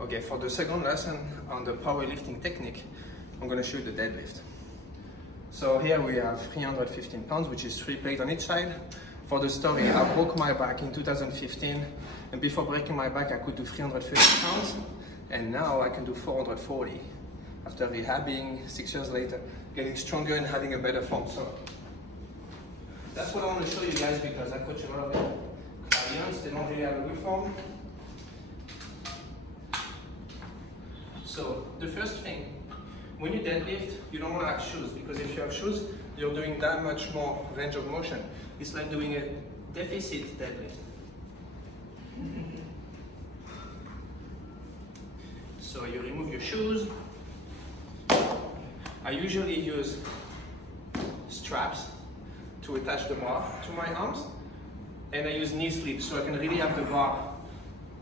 Okay, for the second lesson on the powerlifting technique, I'm going to show you the deadlift. So here we have 315 pounds, which is 3 plates on each side. For the story, I broke my back in 2015, and before breaking my back, I could do 330 pounds, and now I can do 440. After rehabbing 6 years later, getting stronger and having a better form. So that's what I want to show you guys, because I coach a lot of clients, they don't really have a good form. So the first thing, when you deadlift, you don't want to have shoes, because if you have shoes, you're doing that much more range of motion. It's like doing a deficit deadlift. So you remove your shoes. I usually use straps to attach the bar to my arms, and I use knee sleeves so I can really have the bar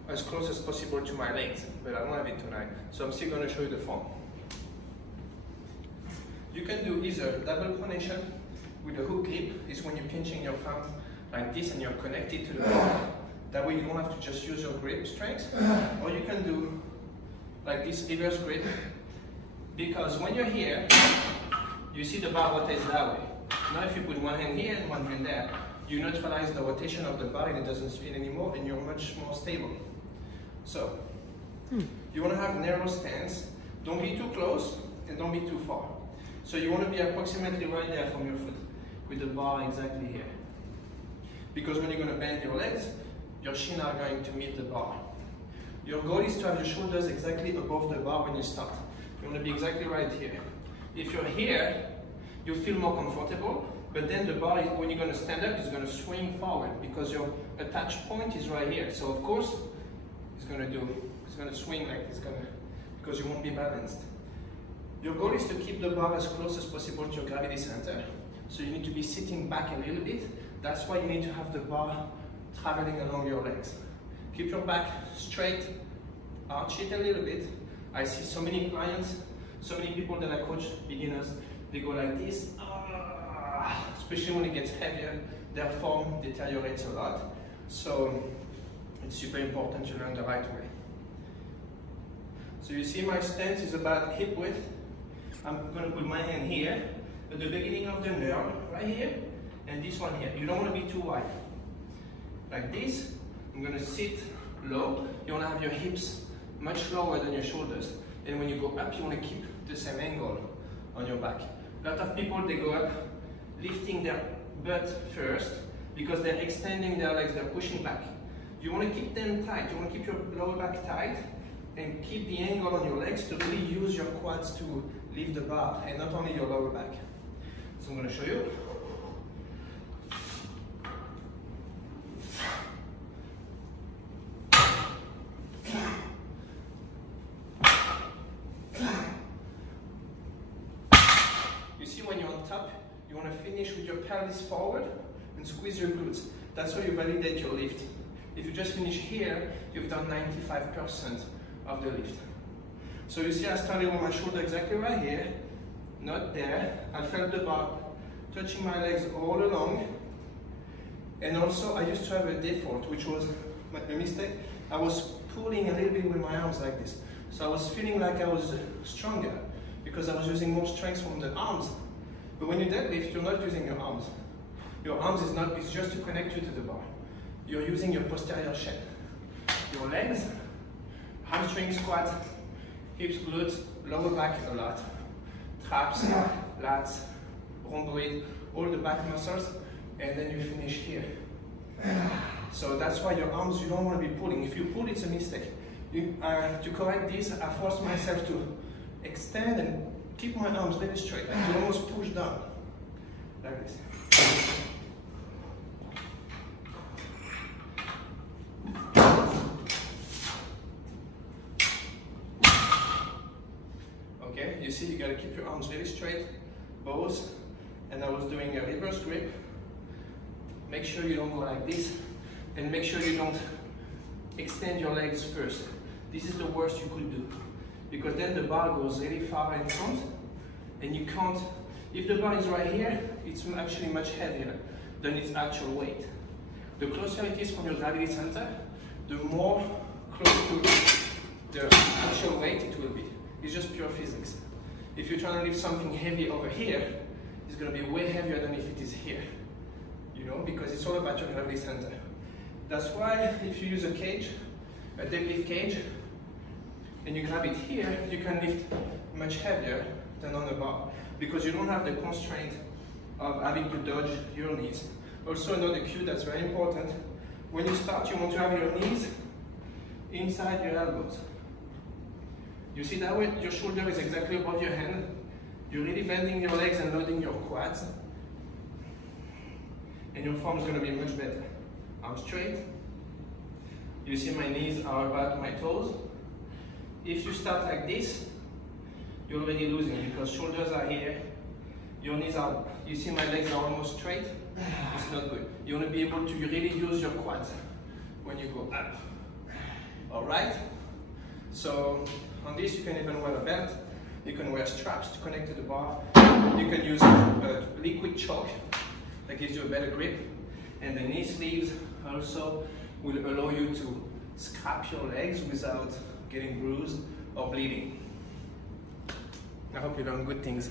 as close as possible to my legs, but I don't have it tonight, so I'm still going to show you the form. You can do either double pronation with a hook grip. Is when you're pinching your thumb like this and you're connected to the bar. That way you don't have to just use your grip strength. Or you can do like this reverse grip, because when you're here, you see the bar rotates that way. Now if you put one hand here and one hand there, you neutralize the rotation of the bar and it doesn't spin anymore, and you're much more stable. So, you want to have narrow stance, don't be too close and don't be too far. So you want to be approximately right there from your foot, with the bar exactly here. Because when you're going to bend your legs, your shins are going to meet the bar. Your goal is to have your shoulders exactly above the bar when you start. You want to be exactly right here. If you're here, you feel more comfortable, but then the bar, when you're going to stand up, is going to swing forward, because your attach point is right here. So of course, it's going to swing like this, because you won't be balanced. Your goal is to keep the bar as close as possible to your gravity center. So you need to be sitting back a little bit. That's why you need to have the bar traveling along your legs. Keep your back straight, arch it a little bit. I see so many clients, so many people that I coach, beginners, they go like this, especially when it gets heavier, their form deteriorates a lot. So it's super important to learn the right way. So you see my stance is about hip width. I'm going to put my hand here at the beginning of the nerve, right here, and this one here. You don't want to be too wide. Like this, I'm going to sit low. You want to have your hips much lower than your shoulders. And when you go up, you want to keep the same angle on your back. A lot of people, they go up lifting their butt first, because they're extending their legs, they're pushing back. You want to keep them tight. You want to keep your lower back tight and keep the angle on your legs to really use your quads to lift the bar, and not only your lower back. So I'm going to show you. You see, when you're on top, you want to finish with your pelvis forward and squeeze your glutes. That's how you validate your lift. If you just finish here, you've done 95% of the lift. So you see, I started with my shoulder exactly right here, not there. I felt the bar touching my legs all along. And also, I used to have a default, which was a mistake. I was pulling a little bit with my arms like this. So I was feeling like I was stronger, because I was using more strength from the arms. But when you deadlift, you're not using your arms. Your arms is just to connect you to the bar. You're using your posterior shin. Your legs, hamstring squat, hips, glutes, lower back a lot, traps, lats, rhomboid, all the back muscles, and then you finish here. So that's why your arms, you don't want to be pulling. If you pull, it's a mistake. To correct this, I forced myself to extend and keep my arms really straight, like to almost push down, like this. Okay, you see, you gotta keep your arms really straight, both, and I was doing a reverse grip. Make sure you don't go like this, and make sure you don't extend your legs first. This is the worst you could do, because then the bar goes really far in front, and you can't, if the bar is right here, it's actually much heavier than its actual weight. The closer it is from your gravity center, the more close to the It's just pure physics. If you're trying to lift something heavy over here, it's going to be way heavier than if it is here. You know, because it's all about your gravity center. That's why if you use a cage, a deadlift cage, and you grab it here, you can lift much heavier than on a bar because you don't have the constraint of having to dodge your knees. Also another cue that's very important, when you start you want to have your knees inside your elbows. You see that way your shoulder is exactly above your hand. You're really bending your legs and loading your quads. And your form is going to be much better. Arms straight. You see my knees are about my toes. If you start like this, you're already losing because shoulders are here. Your knees are, you see my legs are almost straight. It's not good. You want to be able to really use your quads when you go up. Alright? So on this you can even wear a belt. You can wear straps to connect to the bar. You can use a liquid chalk that gives you a better grip. And the knee sleeves also will allow you to scrap your legs without getting bruised or bleeding. I hope you learn good things.